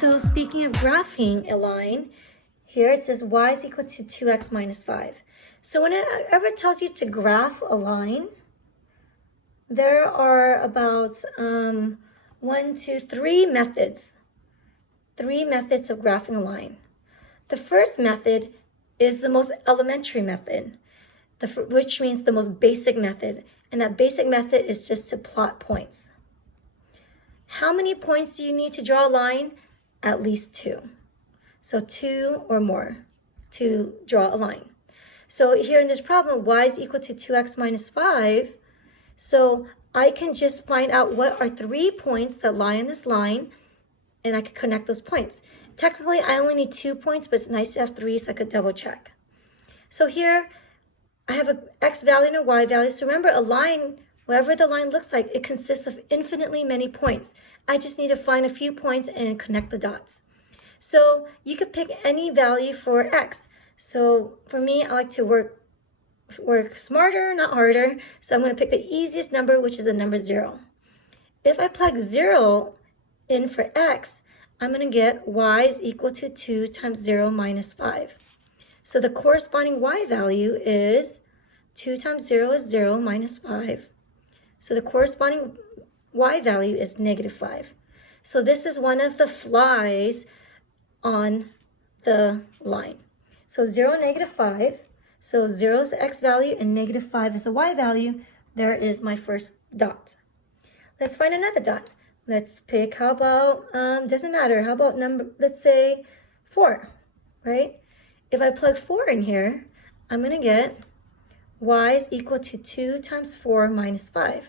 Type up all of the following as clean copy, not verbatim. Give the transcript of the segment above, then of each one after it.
So speaking of graphing a line, here it says y is equal to 2x minus 5. So when it ever tells you to graph a line, there are about 3 methods. 3 methods of graphing a line. The first method is the most elementary method, which means the most basic method. And that basic method is just to plot points. How many points do you need to draw a line? At least 2. So 2 or more to draw a line. So here in this problem, y is equal to 2x minus 5. So I can just find out what are 3 points that lie on this line, and I can connect those points. Technically, I only need 2 points, but it's nice to have 3 so I could double check. So here, I have an x value and a y value. So remember, a line, whatever the line looks like, it consists of infinitely many points. I just need to find a few points and connect the dots. So you could pick any value for x. So for me, I like to work smarter, not harder. So I'm going to pick the easiest number, which is the number 0. If I plug 0 in for x, I'm going to get y is equal to 2 times 0 minus 5. So the corresponding y value is 2 times 0 is 0 minus 5. So the corresponding y value is negative 5. So this is one of the flies on the line. So 0, negative 5. So 0 is the x value and negative 5 is the y value. There is my first dot. Let's find another dot. Let's pick, how about, doesn't matter, how about number, let's say 4, right? If I plug 4 in here, I'm going to get y is equal to 2 times 4 minus 5.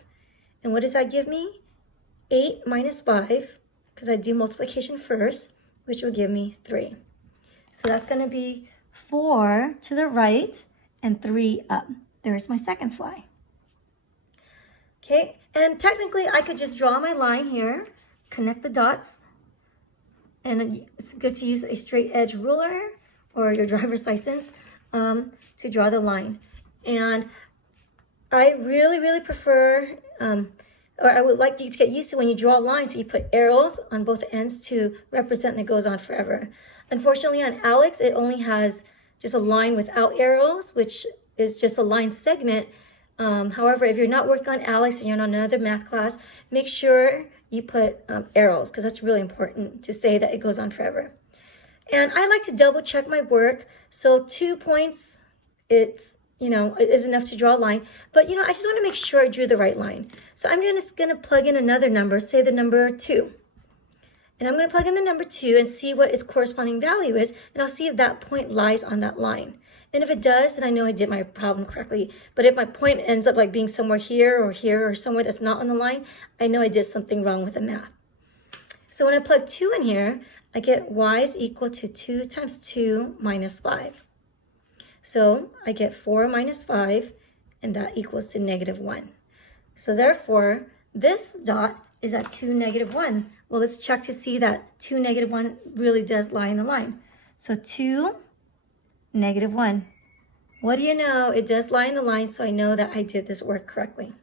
And what does that give me? 8 minus 5, because I do multiplication first, which will give me 3. So that's going to be 4 to the right and 3 up. There's my second fly. Okay, and technically I could just draw my line here, connect the dots, and it's good to use a straight edge ruler or your driver's license to draw the line. And I really prefer, or I would like you to get used to when you draw lines, you put arrows on both ends to represent that it goes on forever. Unfortunately on ALEKS, it only has just a line without arrows, which is just a line segment. However, if you're not working on ALEKS and you're on another math class, make sure you put arrows, because that's really important to say that it goes on forever. And I like to double check my work. So 2 points, it is enough to draw a line. But I just want to make sure I drew the right line. So I'm just going to plug in another number, say the number 2. And I'm going to plug in the number 2 and see what its corresponding value is. And I'll see if that point lies on that line. And if it does, then I know I did my problem correctly. But if my point ends up like being somewhere here or somewhere that's not on the line, I know I did something wrong with the math. So when I plug 2 in here, I get y is equal to 2 times 2 minus 5. So I get 4 minus 5, and that equals to negative 1. So therefore, this dot is at 2, negative 1. Well, let's check to see that 2, negative 1 really does lie in the line. So 2, negative 1. What do you know? It does lie in the line, so I know that I did this work correctly.